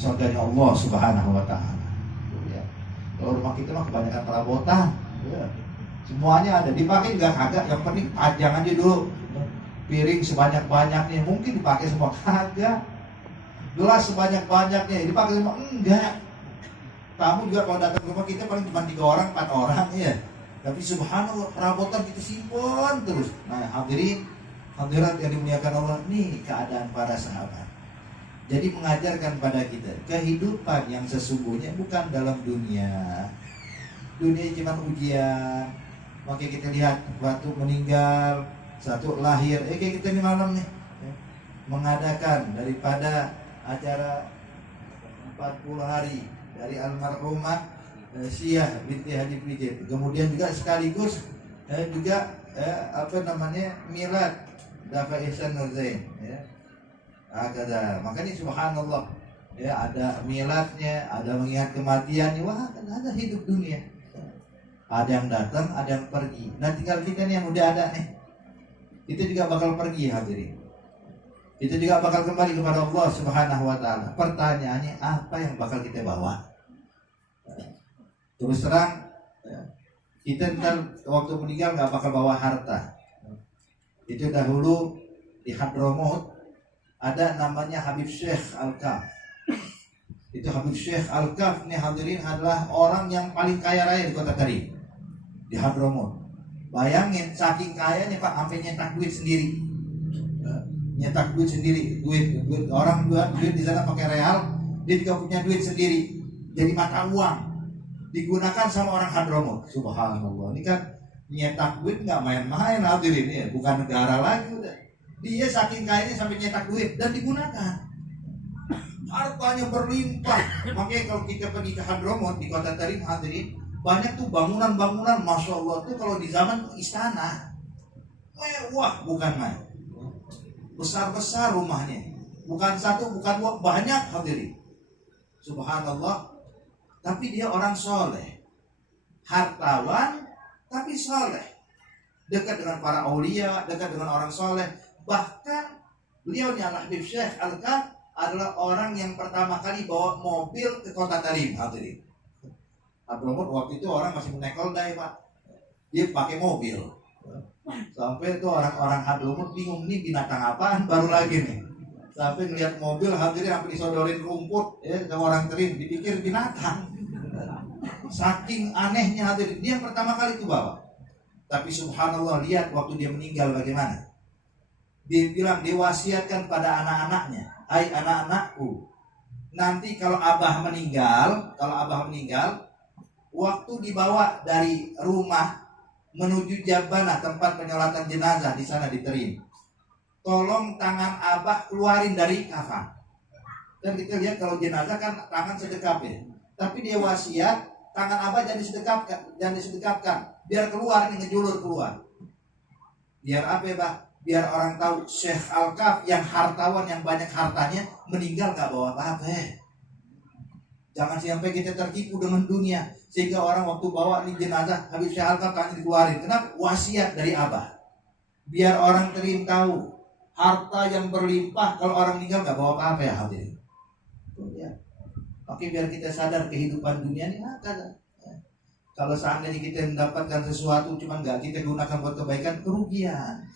surganya Allah Subhanahu wa Ta'ala. Ya. Kalau rumah kita mah kebanyakan perabotan, ya. Semuanya ada, dipakai juga kagak, yang penting panjang aja dulu. Piring sebanyak-banyaknya, mungkin dipakai semua, kagak. Gelas sebanyak-banyaknya, dipakai semua, enggak. Tamu juga kalau datang ke rumah kita paling cuma 3 orang, 4 orang, ya. Tapi subhanallah, perabotan kita simpan terus. Nah, hadirat yang dimuliakan Allah, nih keadaan para sahabat. Jadi mengajarkan pada kita kehidupan yang sesungguhnya bukan dalam dunia. Dunia cuma ujian. Makanya kita lihat waktu meninggal, satu lahir, kayak kita ini malam nih, mengadakan daripada acara 40 hari dari almarhumah Syiah binti Hadi Pijit. Kemudian juga sekaligus juga milad Dafa Ihsan Nurzain, ya. Makanya subhanallah, ya, ada miladnya, ada mengingat kematiannya. Wah, ada hidup dunia. Ada yang datang, ada yang pergi. Nah, tinggal kita nih yang udah ada nih. Kita juga bakal pergi, hadirin. Kita juga bakal kembali kepada Allah Subhanahu wa Ta'ala. Pertanyaannya, apa yang bakal kita bawa? Terus terang, kita ntar waktu meninggal gak bakal bawa harta. Itu dahulu di Hadramaut ada namanya Habib Syekh Al-Kaf. Itu Habib Syekh Al-Kaf nih hadirin adalah orang yang paling kaya raya di kota Tarim, di Hadramaut. Bayangin saking kayanya Pak, sampai nyetak duit sendiri. Nyetak duit sendiri, duit orang duit di sana pakai real, dia juga punya duit sendiri. Jadi mata uang digunakan sama orang Hadramaut. Subhanallah. Ini kan nyetak duit nggak main-main hadirin, ya, bukan negara lagi udah. Dia saking kayanya sampai nyetak duit dan digunakan. Hartanya berlimpah. Makanya kalau kita pergi ke Hadramaut di kota Tarim hadirin, banyak tuh bangunan-bangunan, masya Allah tuh kalau di zaman istana mewah, bukan main. Besar-besar rumahnya, bukan satu, bukan dua, banyak hadirin. Subhanallah. Tapi dia orang soleh, hartawan tapi soleh, dekat dengan para aulia, dekat dengan orang soleh. Bahkan beliau nih Habib Syekh Al-Kaf adalah orang yang pertama kali bawa mobil ke kota Tarim hadirin. Hadramaut waktu itu orang masih naik keldai Pak, dia pakai mobil. Sampai itu orang-orang Hadramaut bingung, nih binatang apaan baru lagi nih. Sampai ngelihat mobil hadirin sampai disodorin rumput, ya, ke orang Tarim, dipikir binatang. Saking anehnya hadirin, dia yang pertama kali itu bawa. Tapi subhanallah, lihat waktu dia meninggal bagaimana. Dia bilang, diwasiatkan pada anak-anaknya, hai anak-anakku, nanti kalau abah meninggal, waktu dibawa dari rumah menuju Jabana, tempat penyolatan jenazah di sana di Tarim, tolong tangan abah keluarin dari kafan. Dan kita lihat kalau jenazah kan tangan sedekap ya. Tapi dia wasiat, tangan abah jangan disedekapkan, biar keluar nih, ngejulur keluar. Biar apa ya, Bah? Biar orang tahu Syekh Al-Kaf yang hartawan, yang banyak hartanya, meninggal gak bawa apa-apa. Jangan sampai kita tertipu dengan dunia, sehingga orang waktu bawa nih jenazah Habib Syekh Al-Kaf tangan dikeluarin. Kenapa? Wasiat dari abah. Biar orang Tarim tahu harta yang berlimpah, kalau orang meninggal gak bawa apa-apa ya hadirin. Ya. Oke, biar kita sadar kehidupan dunia ini akan. Kalau seandainya kita mendapatkan sesuatu cuma nggak kita gunakan buat kebaikan, kerugian.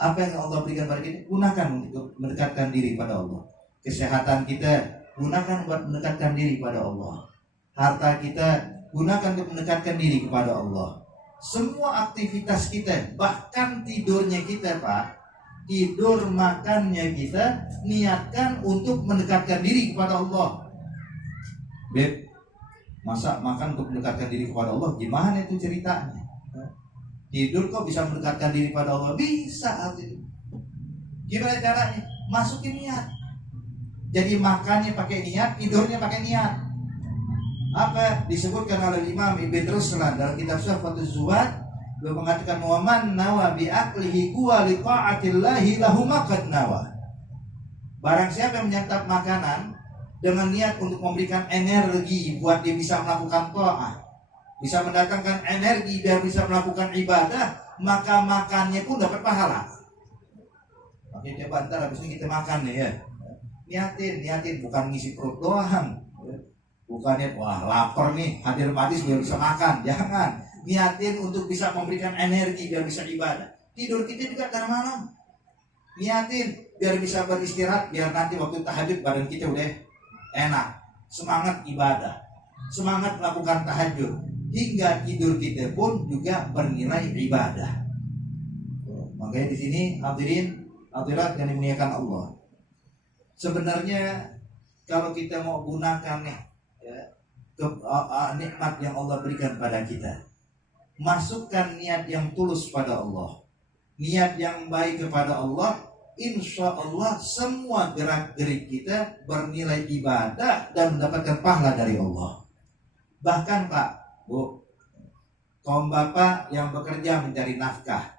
Apa yang Allah berikan pada kita, gunakan untuk mendekatkan diri pada Allah. Kesehatan kita gunakan buat mendekatkan diri pada Allah. Harta kita gunakan untuk mendekatkan diri kepada Allah. Semua aktivitas kita, bahkan tidurnya kita Pak, tidur makannya kita, niatkan untuk mendekatkan diri kepada Allah. Beb, masa makan untuk mendekatkan diri kepada Allah, gimana itu ceritanya? Tidur kok bisa mendekatkan diri pada Allah? Bisa. Gimana caranya? Masukin niat. Jadi makannya pakai niat, tidurnya pakai niat. Apa disebutkan oleh Imam Ibn Ruslan dalam kitab Syahfatuz Zuhad, beliau mengatakan wa man nawa bi aqlihi kuwa li ta'atillahi lahu maqad nawa. Barang siapa yang menyantap makanan dengan niat untuk memberikan energi buat dia bisa melakukan ta'ah, bisa mendatangkan energi biar bisa melakukan ibadah, maka makannya pun dapat pahala. Oke, coba ntar habis ini kita makan nih ya. Niatin bukan ngisi perut doang. Bukannya wah lapar nih hadir majlis biar bisa makan, jangan. Niatin untuk bisa memberikan energi biar bisa ibadah. Tidur kita juga tengah malam. Niatin biar bisa beristirahat, biar nanti waktu tahajud badan kita udah enak, semangat ibadah, semangat melakukan tahajud, hingga tidur kita pun juga bernilai ibadah. Makanya di sini hadirin hadirat yang dimuliakan Allah, sebenarnya kalau kita mau gunakan nih nikmat yang Allah berikan pada kita, masukkan niat yang tulus pada Allah, niat yang baik kepada Allah, insya Allah semua gerak-gerik kita bernilai ibadah dan mendapatkan pahala dari Allah. Bahkan Pak, Bu, kaum bapak yang bekerja mencari nafkah,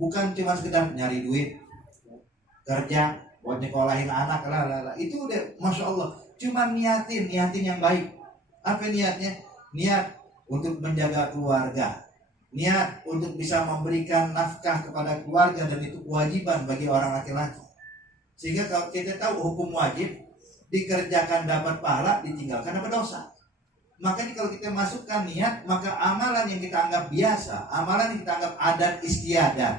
bukan cuma sekedar nyari duit, kerja buat nyekolahin anak lah, itu udah masya Allah. Cuma niatin yang baik. Apa niatnya? Niat untuk menjaga keluarga, niat untuk bisa memberikan nafkah kepada keluarga, dan itu kewajiban bagi orang laki-laki. Sehingga kalau kita tahu hukum wajib, dikerjakan dapat pahala, ditinggalkan dapat dosa. Makanya kalau kita masukkan niat, maka amalan yang kita anggap biasa, amalan yang kita anggap adat istiadat,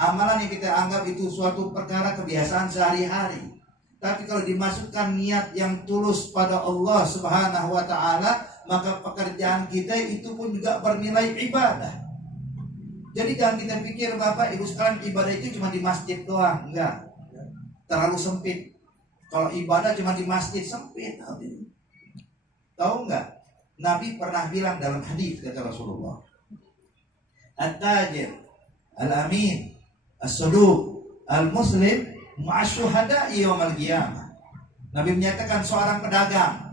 amalan yang kita anggap itu suatu perkara kebiasaan sehari-hari, tapi kalau dimasukkan niat yang tulus pada Allah Subhanahu wa ta'ala, maka pekerjaan kita itu pun juga bernilai ibadah. Jadi jangan kita pikir Bapak Ibu sekalian ibadah itu cuma di masjid doang. Enggak, terlalu sempit. Kalau ibadah cuma di masjid, sempit. Tahu enggak? Nabi pernah bilang dalam hadis, kata Rasulullah, At-tajir, al-amin, as-saduq, al-muslim ma'asyuhada'i yawmal qiyamah. Nabi menyatakan seorang pedagang,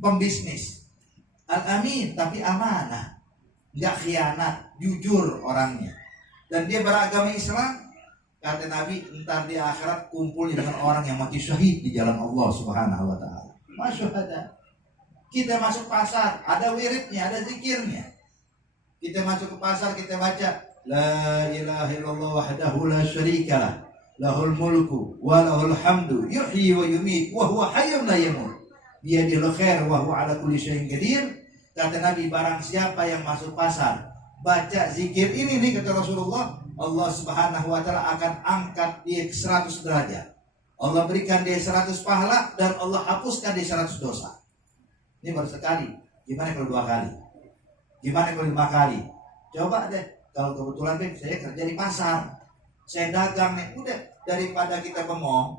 pembisnis, al-amin tapi amanah, enggak khianat, jujur orangnya, dan dia beragama Islam, kata Nabi, entar di akhirat kumpul dengan orang yang mati syahid di jalan Allah Subhanahu wa ta'ala. Masyuhada. Kita masuk pasar, ada wiridnya, ada zikirnya. Kita masuk ke pasar, kita baca la ilaha illallah wahdahu la syarikalah, lahul mulku wa lahul hamdu yuhyi wa yumiit wa huwa hayyun la yamut biyadihil khair wa huwa ala kulli syai'in qadir. Kata Nabi, barang siapa yang masuk pasar baca zikir ini nih, kata Rasulullah, Allah Subhanahu wa ta'ala akan angkat dia 100 derajat, Allah berikan dia 100 pahala, dan Allah hapuskan dia 100 dosa. Ini baru sekali, gimana kalau 2 kali, gimana kalau 5 kali? Coba deh, kalau kebetulan saya kerja di pasar, saya dagang nih, udah, daripada kita bengong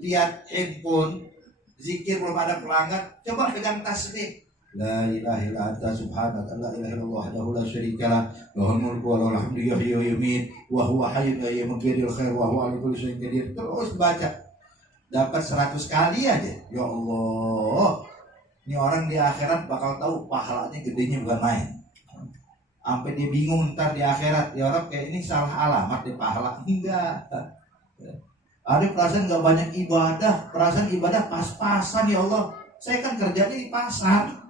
lihat handphone, zikir belum ada pelanggan, coba pegang tasbih. La ilaha illa anta subhanaka la ilaha illallah wahdahu la syarikalah, lahul mulku wa lahul hamdu yuhyi wa yumiit wa huwa hayyun la yamut biyadihil khair wa huwa ala kulli syai'in qadir. Terus baca, dapat 100 kali aja. Ya Allah, ini orang di akhirat bakal tahu pahalanya gedenya bukan main. Sampai dia bingung ntar di akhirat, ya orang kayak ini salah alamat di pahala. Enggak. Ada perasaan gak banyak ibadah, perasaan ibadah pas-pasan. Ya Allah, saya kan kerjanya di pasar,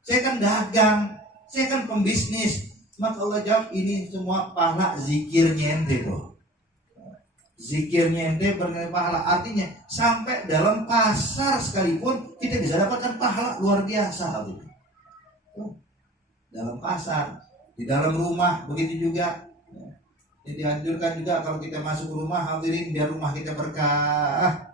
saya kan dagang, saya kan pembisnis. Maka Allah jawab, ini semua pahala zikirnya ente tuh. Zikirnya ente bernilai pahala. Artinya sampai dalam pasar sekalipun kita bisa dapatkan pahala luar biasa. Dalam pasar, di dalam rumah begitu juga. Ini dianjurkan juga kalau kita masuk rumah, hadirin, biar rumah kita berkah,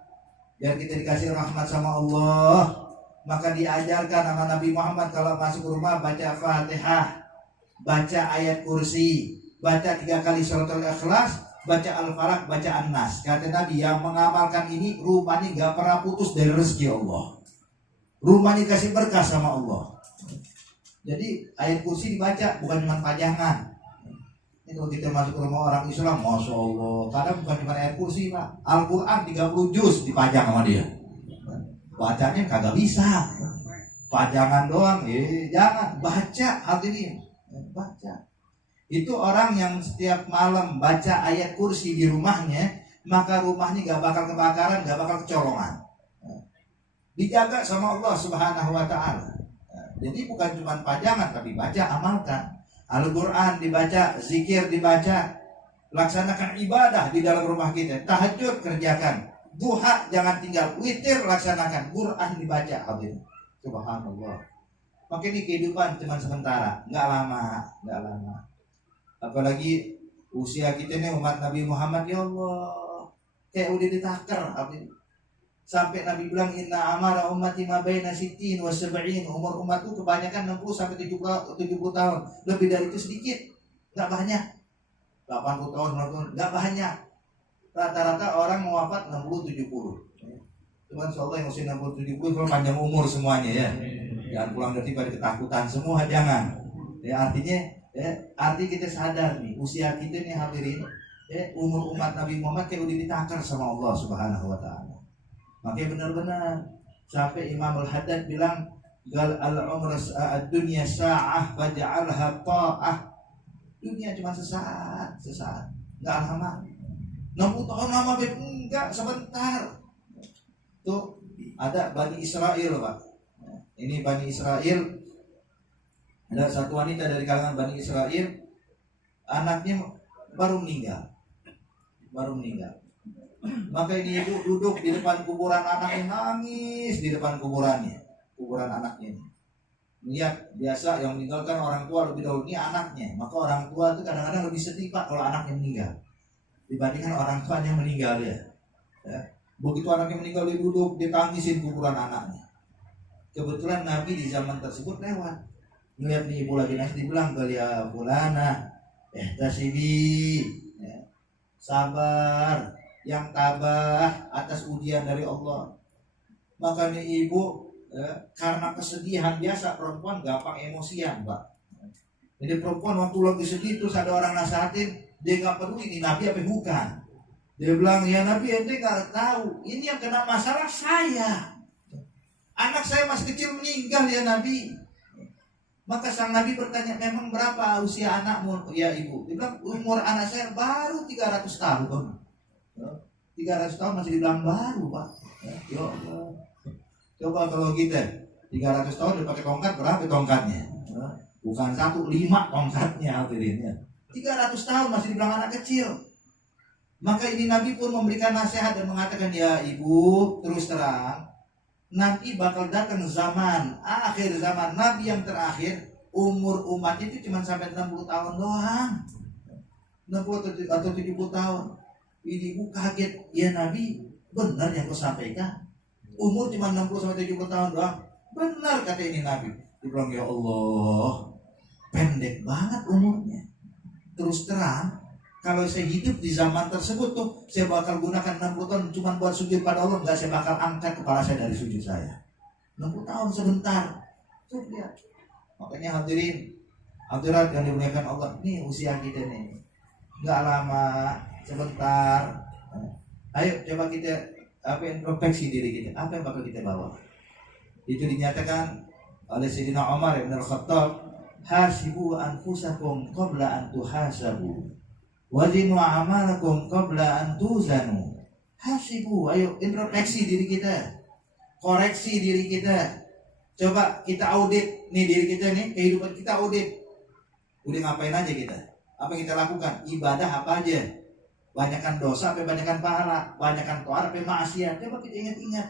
biar kita dikasih rahmat sama Allah. Maka diajarkan sama Nabi Muhammad kalau masuk rumah baca Fatihah, baca ayat kursi, baca 3 kali suratul Ikhlas, baca Al-Falaq, baca An-Nas. Kata Nabi, yang mengamalkan ini rumahnya gak pernah putus dari rezeki Allah, rumahnya kasih berkah sama Allah. Jadi ayat kursi dibaca, bukan cuma pajangan. Ini kalau kita masuk ke rumah orang Islam, Masya Allah, kadang bukan cuma ayat kursi Pak, Al-Quran 30 juz dipajang sama dia. Bacanya kagak bisa, pajangan doang. Jangan, baca hadirin, baca. Itu orang yang setiap malam baca ayat kursi di rumahnya, maka rumahnya gak bakal kebakaran, gak bakal kecolongan. Dijaga sama Allah Subhanahu wa ta'ala. Jadi bukan cuma pajangan, tapi baca, amalkan. Al-Quran dibaca, zikir dibaca, laksanakan ibadah di dalam rumah kita. Tahajud kerjakan, Duha jangan tinggal, witir laksanakan, Quran dibaca. Hadirin, subhanallah. Maka ini kehidupan cuma sementara, nggak lama. Apalagi usia kita nih umat Nabi Muhammad, ya Allah, kayak udah ditakar. Sampai Nabi bilang inna amara ummati ma baina sittin wa sab'in. Umur umat itu kebanyakan 60 sampai 70 tahun. Lebih dari itu sedikit, nggak banyak. 80 tahun, 90 tahun, nggak banyak. Rata-rata orang mau wafat 60-70. Cuman insyaallah yang usia 60-70 kalau panjang umur semuanya ya. Jangan pulang nanti pada ketakutan semua, jangan. Ya artinya arti kita sadar nih usia kita nih hadirin, umur umat Nabi Muhammad kayak udah ditakar sama Allah Subhanahu wa taala. Makanya benar-benar sampai Imam Al-Haddad bilang gal al-umr ad-dunya sa'ah faj'alha ta'ah. Dunia cuma sesaat, enggak lama. 60 tahun lama enggak, sebentar. Tuh ada Bani Israel, Pak. Ini Bani Israel, ada satu wanita dari kalangan Bani Israel, anaknya baru meninggal. Maka ini ibu duduk di depan kuburan anaknya, nangis di depan kuburan anaknya ini. Lihat, biasa yang meninggalkan orang tua lebih dahulu, ini anaknya. Maka orang tua itu kadang-kadang lebih sedih, Pak, kalau anaknya meninggal dibandingkan orang tuanya meninggal ya. Begitu anaknya meninggal, dia duduk, ditangisin kuburan anaknya. Kebetulan Nabi di zaman tersebut lewat, melihat nih ibu lagi nangis, dibilang ya fulana tasibi, sabar, yang tabah atas ujian dari Allah. Maka nih ibu karena kesedihan, biasa perempuan gampang emosian, Pak. Jadi perempuan waktu lagi sedih terus ada orang nasihatin, dia nggak peduli ini Nabi apa bukan. Dia bilang, ya Nabi ente nggak tahu, ini yang kena masalah saya. Anak saya masih kecil meninggal ya Nabi. Maka sang Nabi bertanya, memang berapa usia anakmu ya ibu? Dia bilang, umur anak saya baru 300 tahun. 300 tahun masih dibilang baru, Pak. Ya Allah. Coba kalau kita 300 tahun dia pakai tongkat, berapa tongkatnya? Bukan 1, 5 tongkatnya hadirinnya. 300 tahun masih dibilang anak kecil. Maka ini Nabi pun memberikan nasihat dan mengatakan, ya ibu, terus terang, nanti bakal datang zaman, akhir zaman, Nabi yang terakhir, umur umat itu cuma sampai 60 tahun doang. 60 atau 70 tahun. Ini ibu kaget, ya Nabi, benar yang kau sampaikan? Umur cuma 60 sampai 70 tahun doang. Benar kata ini Nabi. Dia bilang, ya Allah, pendek banget umurnya. Terus terang, kalau saya hidup di zaman tersebut tuh, saya bakal gunakan 60 tahun cuma buat sujud pada Allah, enggak, saya bakal angkat kepala saya dari sujud saya. 60 tahun sebentar. Tuh lihat. Makanya hadirat yang dimuliakan Allah, nih usia kita nih. Enggak lama, sebentar. Ayo coba kita introspeksi diri kita. Apa yang bakal kita bawa? Itu dinyatakan oleh Sayyidina Umar bin Al-Khattab, hasibu anfusakum qabla an tuhasabu, wazinu amalakum qabla an tuzanu. Hasibu, ayo introspeksi diri kita, koreksi diri kita. Coba kita audit nih diri kita nih, kehidupan kita audit. Udah ngapain aja kita? Apa yang kita lakukan? Ibadah apa aja? Banyakan dosa apa banyakan pahala? Banyakan to'ar apa maksiat? Coba kita ingat-ingat.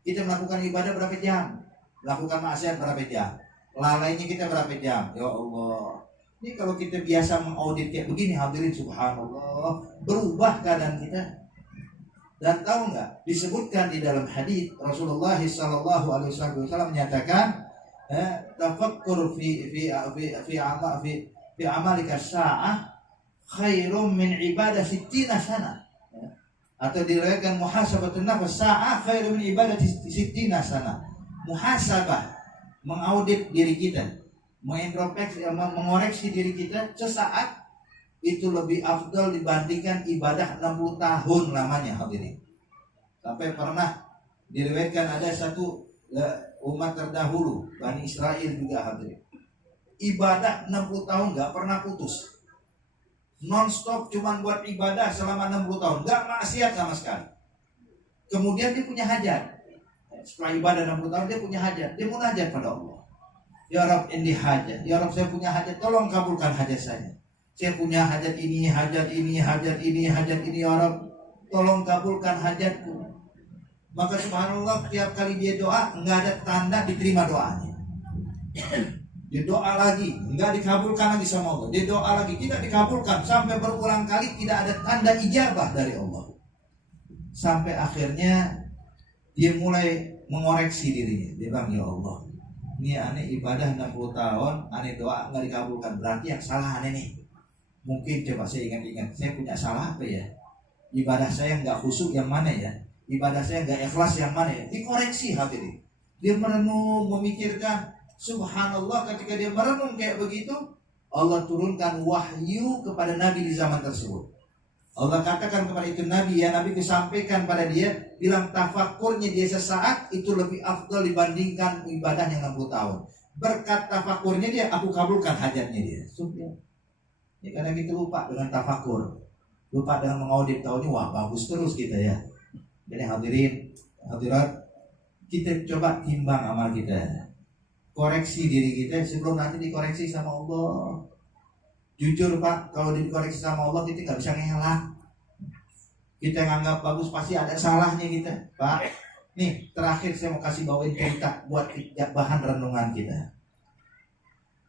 Kita melakukan ibadah berapa jam? Melakukan maksiat berapa jam? Lalainya kita berapa jam? Ya Allah. Ini kalau kita biasa mengaudit kayak begini, hadirin subhanallah, berubah keadaan kita. Dan tahu nggak? Disebutkan di dalam hadis Rasulullah sallallahu alaihi wasallam menyatakan, tafakkur fi amalika sa'ah khairum min ibadah 60 sana. Atau diriwayatkan muhasabatun nafs sa'ah khairum min ibadah 60 sana. Muhasabah, mengaudit diri kita, mengintrospeksi, mengoreksi diri kita sesaat itu lebih afdal dibandingkan ibadah 60 tahun lamanya hadirin. Sampai pernah diriwayatkan ada satu umat terdahulu Bani Israel juga hadirin, ibadah 60 tahun gak pernah putus, non-stop cuman buat ibadah selama 60 tahun, gak maksiat sama sekali. Kemudian dia punya hajat, setelah ibadah 60 tahun dia punya hajat, dia munajat pada Allah, ya Rabb ini hajat, ya Rabb saya punya hajat, tolong kabulkan hajat saya. Saya punya hajat ini, hajat ini, hajat ini, hajat ini, ya Rabb, tolong kabulkan hajatku. Maka subhanallah tiap kali dia doa nggak ada tanda diterima doanya. Dia doa lagi nggak dikabulkan lagi sama Allah. Dia doa lagi tidak dikabulkan sampai berulang kali tidak ada tanda ijabah dari Allah. Sampai akhirnya dia mulai mengoreksi dirinya. Dia bilang, ya Allah, ini aneh ibadah 60 tahun, aneh doa nggak dikabulkan. Berarti yang salah aneh nih. Mungkin coba saya ingat-ingat, saya punya salah apa ya? Ibadah saya nggak khusyuk yang mana ya? Ibadah saya nggak ikhlas yang mana ya? Dikoreksi hadirin. Dia merenung, memikirkan. Subhanallah, ketika dia merenung kayak begitu, Allah turunkan wahyu kepada Nabi di zaman tersebut. Allah katakan kepada itu Nabi, ya Nabi sampaikan pada dia, bilang tafakurnya dia sesaat itu lebih afdal dibandingkan ibadahnya 60 tahun. Berkat tafakurnya dia, aku kabulkan hajatnya dia. Ya, karena kita lupa dengan tafakur, lupa dengan mengaudit tahun ini, wah bagus terus kita ya. Jadi hadirat, kita coba timbang amal kita, koreksi diri kita sebelum nanti dikoreksi sama Allah. Jujur Pak, kalau dikoreksi sama Allah kita nggak bisa ngelak. Kita nganggap bagus pasti ada salahnya kita. Pak, nih terakhir saya mau kasih bawain cerita buat bahan renungan kita.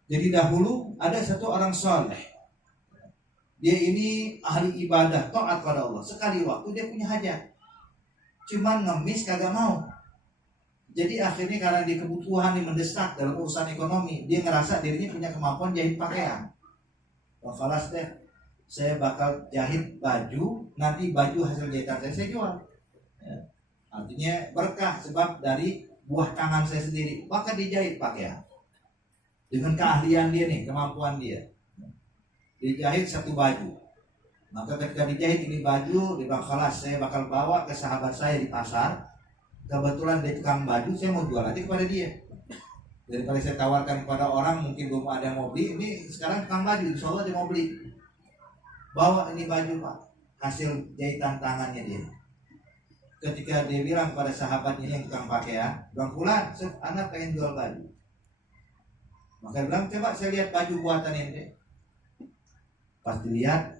Jadi dahulu ada satu orang soleh. Dia ini ahli ibadah, taat pada Allah. Sekali waktu dia punya hajat, cuman ngemis kagak mau. Jadi akhirnya karena dia kebutuhan yang mendesak dalam urusan ekonomi, dia ngerasa dirinya punya kemampuan jahit pakaian. Falas deh, saya bakal jahit baju, nanti baju hasil jahitan saya jual. Ya. Artinya berkah sebab dari buah tangan saya sendiri. Maka dijahit pakaian dengan keahlian dia nih, kemampuan dia. Dijahit satu baju. Maka ketika dijahit ini baju, dia bakal saya bakal bawa ke sahabat saya di pasar. Kebetulan dia tukang baju, saya mau jual lagi kepada dia. Daripada saya tawarkan kepada orang mungkin belum ada yang mau beli, ini sekarang tukang baju, insya Allah dia mau beli. Bawa ini baju Pak, hasil jahitan tangannya dia. Ketika dia bilang pada sahabatnya yang tukang pakaian, bilang pula, anak pengen jual baju. Maka dia bilang, coba saya lihat baju buatan ente. Pas dilihat,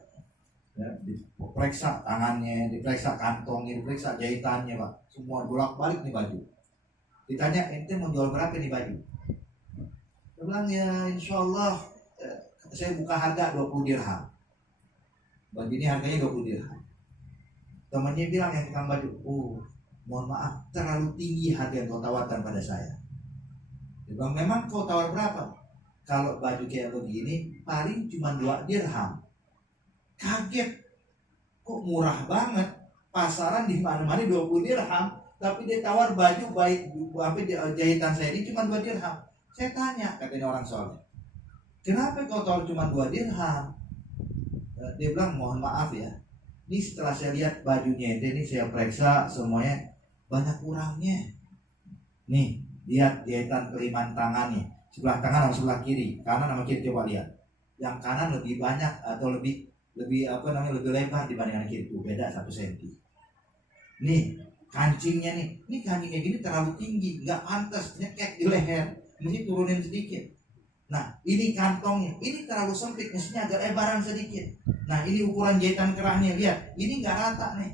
ya, diperiksa tangannya, diperiksa kantongnya, diperiksa jahitannya Pak. Semua bolak-balik nih baju. Ditanya, ente mau jual berapa nih baju? Dia bilang, ya insya Allah saya buka harga 20 dirham. Baju ini harganya 20 dirham. Temannya bilang yang tukang baju, oh mohon maaf terlalu tinggi harga yang kau tawarkan pada saya. Dia bilang, memang kau tawar berapa? Kalau baju kayak begini paling cuma 2 dirham. Kaget, kok murah banget. Pasaran di mana-mana 20 dirham. Tapi dia tawar baju baik jahitan saya ini cuma 2 dirham. Saya tanya, katanya orang soleh, kenapa kau tawar cuma 2 dirham? Dia bilang, mohon maaf ya, ini setelah saya lihat bajunya ini saya periksa semuanya banyak kurangnya. Nih, lihat jahitan keliman tangannya, sebelah kanan sama sebelah kiri, kanan sama kiri, coba lihat. Yang kanan lebih banyak atau lebih lebih lebar dibandingkan kiri, itu beda 1 senti. Nih kancingnya nih, ini kancingnya gini terlalu tinggi, nggak pantas, nyekek di leher, mesti turunin sedikit. Nah ini kantongnya, ini terlalu sempit, mestinya agak lebaran sedikit. Nah ini ukuran jahitan kerahnya, lihat, ini nggak rata nih.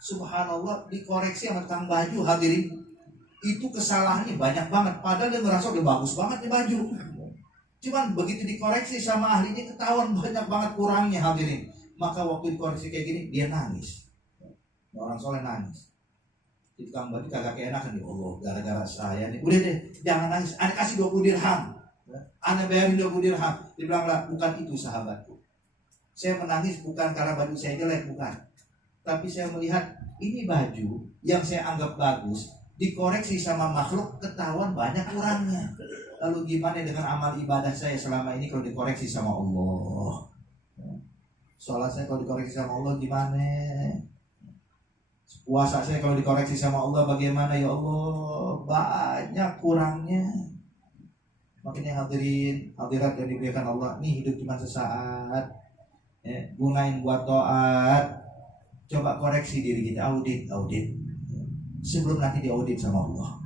Subhanallah, dikoreksi sama tukang baju hadirin, itu kesalahannya banyak banget. Padahal dia merasa udah bagus banget nih baju. Cuman begitu dikoreksi sama ahlinya ketahuan banyak banget kurangnya hadirin. Maka waktu dikoreksi kayak gini, dia nangis. Orang soleh nangis. Tukang baju kagak keenakan nih, Allah gara-gara saya nih. Udah deh, jangan nangis. Ane kasih 20 dirham. Ane bayarin 20 dirham. Dia bilang lah, bukan itu sahabatku. Saya menangis bukan karena baju saya jelek, bukan. Tapi saya melihat ini baju yang saya anggap bagus dikoreksi sama makhluk, ketahuan banyak kurangnya. Lalu gimana dengan amal ibadah saya selama ini kalau dikoreksi sama Allah? Sholat saya kalau dikoreksi sama Allah gimana? Puasa saya kalau dikoreksi sama Allah bagaimana ya Allah? Banyak kurangnya. Makanya hadirin, hadirat yang diberikan Allah, nih hidup cuma sesaat. Ya, gunain buat taat. Coba koreksi diri kita, audit. Sebelum nanti diaudit sama Allah.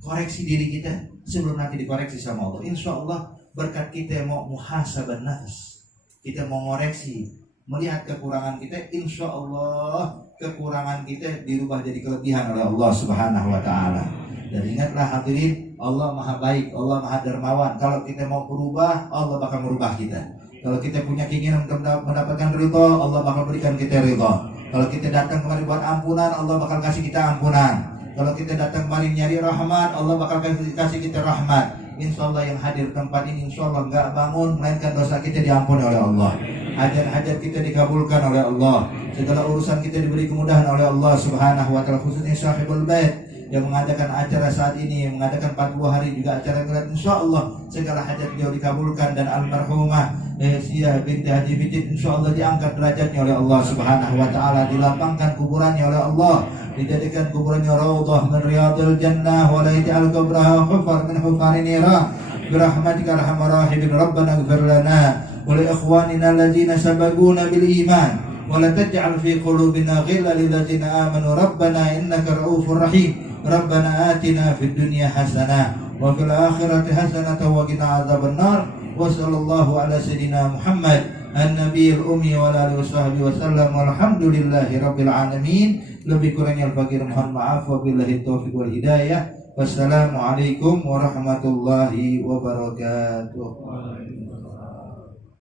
Koreksi diri kita sebelum nanti dikoreksi sama Allah. Insya Allah berkat kita mau muhasabah nafs, kita mau ngoreksi melihat kekurangan kita, insya Allah kekurangan kita dirubah jadi kelebihan oleh Allah Subhanahu wa Ta'ala. Dan ingatlah hadirin, Allah maha baik, Allah maha dermawan. Kalau kita mau berubah, Allah bakal merubah kita. Kalau kita punya keinginan untuk mendapatkan ridho, Allah bakal berikan kita ridho. Kalau kita datang kemari buat ampunan, Allah bakal kasih kita ampunan. Kalau kita datang kemari nyari rahmat, Allah bakal kasih kita rahmat. Insya Allah yang hadir tempat ini, insya Allah nggak bangun, melainkan dosa kita diampuni oleh Allah. Hajat-hajat kita dikabulkan oleh Allah. Segala urusan kita diberi kemudahan oleh Allah Subhanahu wa Ta'ala. Khususnya Sahibul Bait yang mengadakan acara saat ini, yang mengadakan 40 hari juga acara berat, insya Allah segala hajat beliau dikabulkan. Dan almarhumah Sia binti Haji Bijit, insya Allah diangkat derajatnya oleh Allah Subhanahu wa Ta'ala, dilapangkan kuburannya oleh Allah, dijadikan kuburannya raudhah min riyadil jannah, wa la yaj'al qabraha hufar min hufarin nira, birahmatika arhamar rahimin. Rabbana ighfir lana wa li ikhwanina allazina sabaquna bil iman, wa la taj'al fi qulubina ghillan lil ladzina amanu rabbana innaka ra'ufur rahim. Rabbana atina fid dunya hasanah wa fil akhirati hasanah wa qina adzabannar. Wa sallallahu ala sayyidina Muhammad an-nabiyil ummi wa ala alihi washabbihi wasallam. Walhamdulillahi rabbil alamin. Lebih kurangnya al-fakir mohon maaf, wabillahi taufiq wal hidayah. Wassalamualaikum warahmatullahi wabarakatuh.